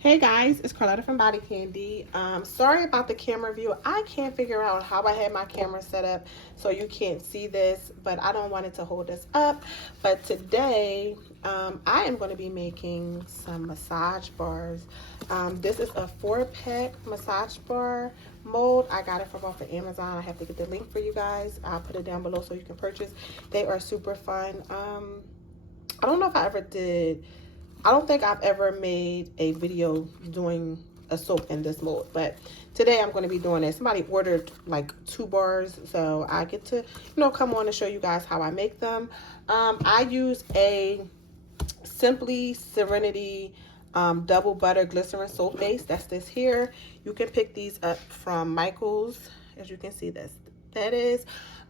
Hey guys, it's Carlotta from Body Candy. Sorry about the camera view. I can't figure out how I had my camera set up so you can't see this, but I don't want it to hold us up. But today, I am going to be making some massage bars. This is a 4-pack massage bar mold. I got it from off of Amazon. I have to get the link for you guys. I'll put it down below so you can purchase. They are super fun. I don't know if I ever did. I don't think I've ever made a video doing a soap in this mold, but today I'm going to be doing it. Somebody ordered like 2 bars, so I get to, come on and show you guys how I make them. I use a Simply Serenity double butter glycerin soap base. That's this here. You can pick these up from Michael's. As you can see, that is.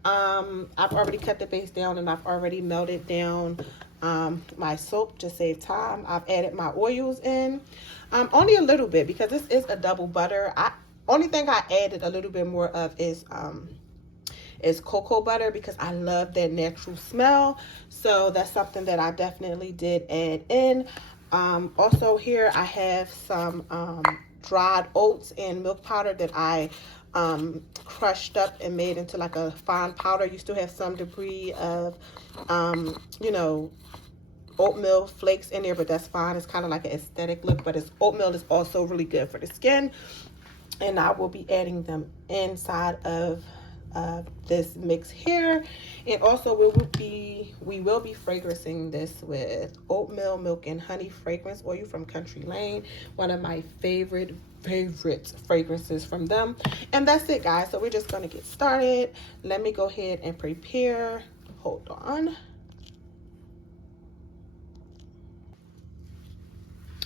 I've already cut the base down and I've already melted down my soap to save time. I've added my oils in, only a little bit because this is a double butter. Only thing I added a little bit more of is cocoa butter because I love that natural smell. So that's something that I definitely did add in. Also here I have some dried oats and milk powder that I crushed up and made into like a fine powder. You still have some debris of oatmeal flakes in there, but that's fine. It's kind of like an aesthetic look, but oatmeal is also really good for the skin. And I will be adding them inside of this mix here. And also we will be fragrancing this with oatmeal milk and honey fragrance oil from Country Lane, one of my favorite fragrances from them. And that's it, guys. So we're just going to get started. Let me go ahead and prepare. Hold on.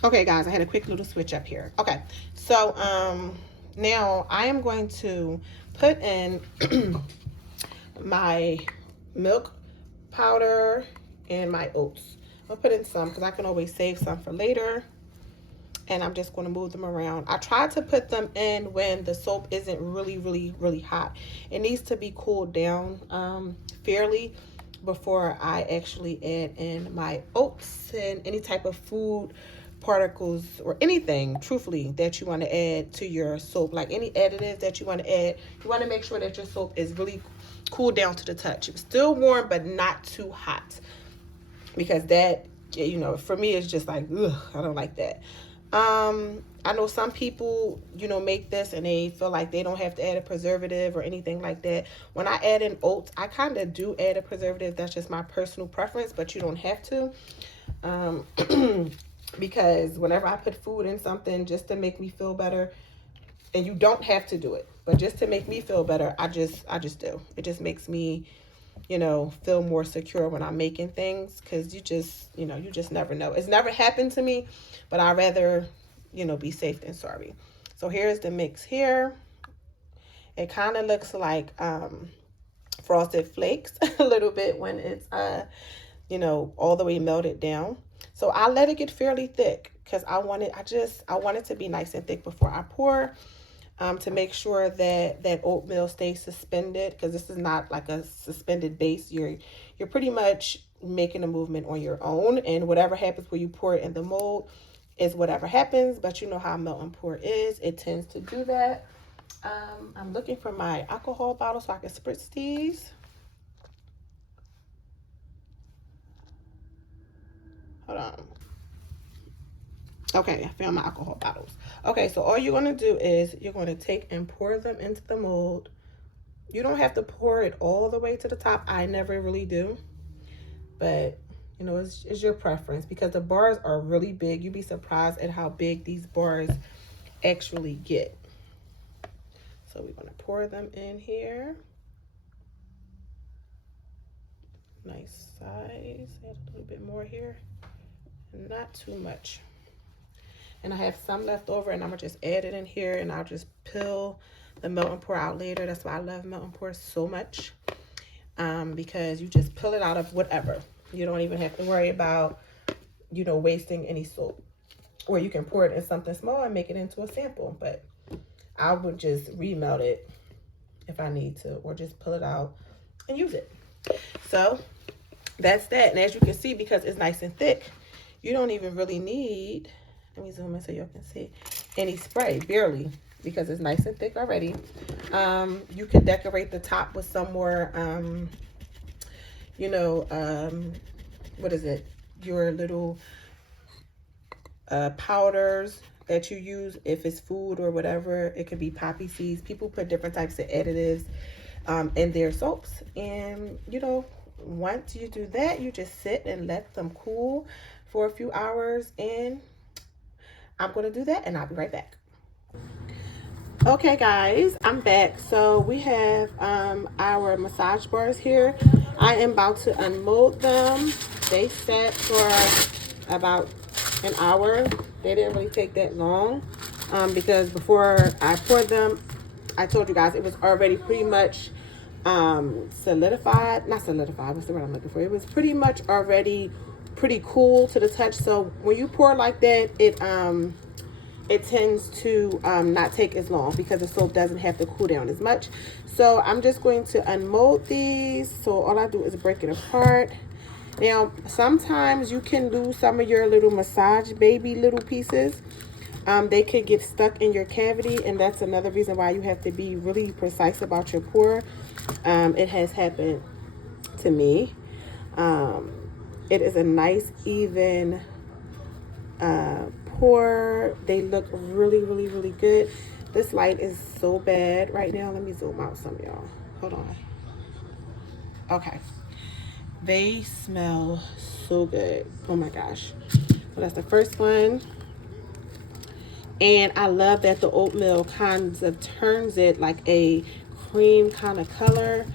Okay, guys, I had a quick little switch up here. Okay, so now I am going to put in my milk powder and my oats. I'll put in some because I can always save some for later. And I'm just going to move them around. I try to put them in when the soap isn't really hot. It needs to be cooled down fairly before I actually add in my oats and any type of food particles or anything, truthfully, that you want to add to your soap. Like any additives that you want to add, you want to make sure that your soap is really cooled down to the touch. It's still warm, but not too hot. Because that, for me, it's just like, ugh, I don't like that. I know some people, make this and they feel like they don't have to add a preservative or anything like that. When I add in oats, I kind of do add a preservative. That's just my personal preference, but you don't have to. Because whenever I put food in something just to make me feel better, and you don't have to do it, but just to make me feel better, I just do. It just makes me, feel more secure when I'm making things, because you just never know. It's never happened to me, but I'd rather, be safe than sorry. So here's the mix here. It kind of looks like Frosted Flakes a little bit when it's, all the way melted down. So I let it get fairly thick because I want it to be nice and thick before I pour, to make sure that oatmeal stays suspended, because this is not like a suspended base. You're pretty much making a movement on your own, and whatever happens when you pour it in the mold is whatever happens. But you know how melt and pour is. It tends to do that. I'm looking for my alcohol bottle so I can spritz these. Hold on. Okay, I found my alcohol bottles. Okay, so all you're going to do is you're going to take and pour them into the mold. You don't have to pour it all the way to the top. I never really do. But, it's your preference, because the bars are really big. You'd be surprised at how big these bars actually get. So we're going to pour them in here. Nice size. Add a little bit more here. Not too much. And I have some left over, and I'm gonna just add it in here, and I'll just peel the melt and pour out later. That's why I love melt and pour so much, because you just peel it out of whatever. You don't even have to worry about, wasting any soap. Or you can pour it in something small and make it into a sample, but I would just remelt it if I need to, or just pull it out and use it. So that's that. And as you can see, because it's nice and thick, you don't even really need Let me zoom in so y'all can see. Any spray, barely, because it's nice and thick already. You can decorate the top with some more, you know, what is it? Your little powders that you use if it's food or whatever. It could be poppy seeds. People put different types of additives in their soaps, and you know, once you do that, you just sit and let them cool for a few hours, and I'm going to do that and I'll be right back. Okay guys, I'm back. So we have our massage bars here. I am about to unmold them. They sat for about an hour. They didn't really take that long because before I poured them, I told you guys it was already pretty much solidified. Not solidified, what's the word I'm looking for? It was pretty much already pretty cool to the touch. So when you pour like that, it tends to not take as long because the soap doesn't have to cool down as much. So I'm just going to unmold these. So all I do is break it apart. Now, sometimes you can lose some of your little massage baby little pieces. They could get stuck in your cavity, and that's another reason why you have to be really precise about your pour. It has happened to me. It is a nice, even pour. They look really, really, really good. This light is so bad right now. Let me zoom out some, y'all. Hold on. Okay. They smell so good. Oh my gosh. So that's the first one. And I love that the oatmeal kind of turns it like a cream kind of color.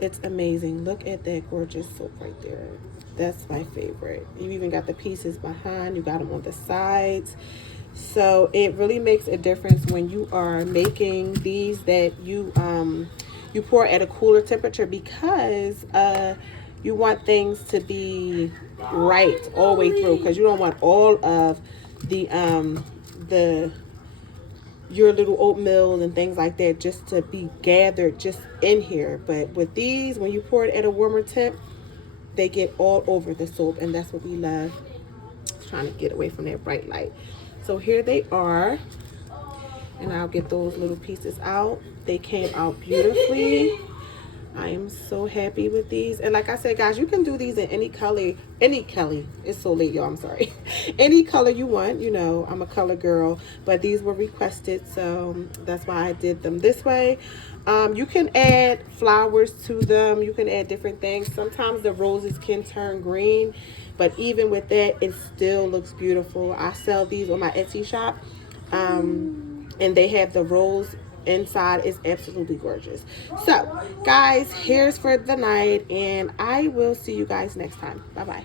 It's amazing. Look at that gorgeous soap right there. That's my favorite. You even got the pieces behind. You got them on the sides. So it really makes a difference when you are making these that you pour at a cooler temperature, because you want things to be right all the way through, because you don't want all of the your little oatmeal and things like that just to be gathered just in here. But with these, when you pour it at a warmer temp, they get all over the soap, and that's what we love. Trying to get away from that bright light. So here they are, and I'll get those little pieces out. They came out beautifully. I am so happy with these. And like I said, guys, you can do these in any color. It's so late, y'all. I'm sorry. Any color you want. You know, I'm a color girl. But these were requested, so that's why I did them this way. You can add flowers to them. You can add different things. Sometimes the roses can turn green. But even with that, it still looks beautiful. I sell these on my Etsy shop. And they have the rose inside. Is absolutely gorgeous. So guys, here's for the night, and I will see you guys next time. Bye bye.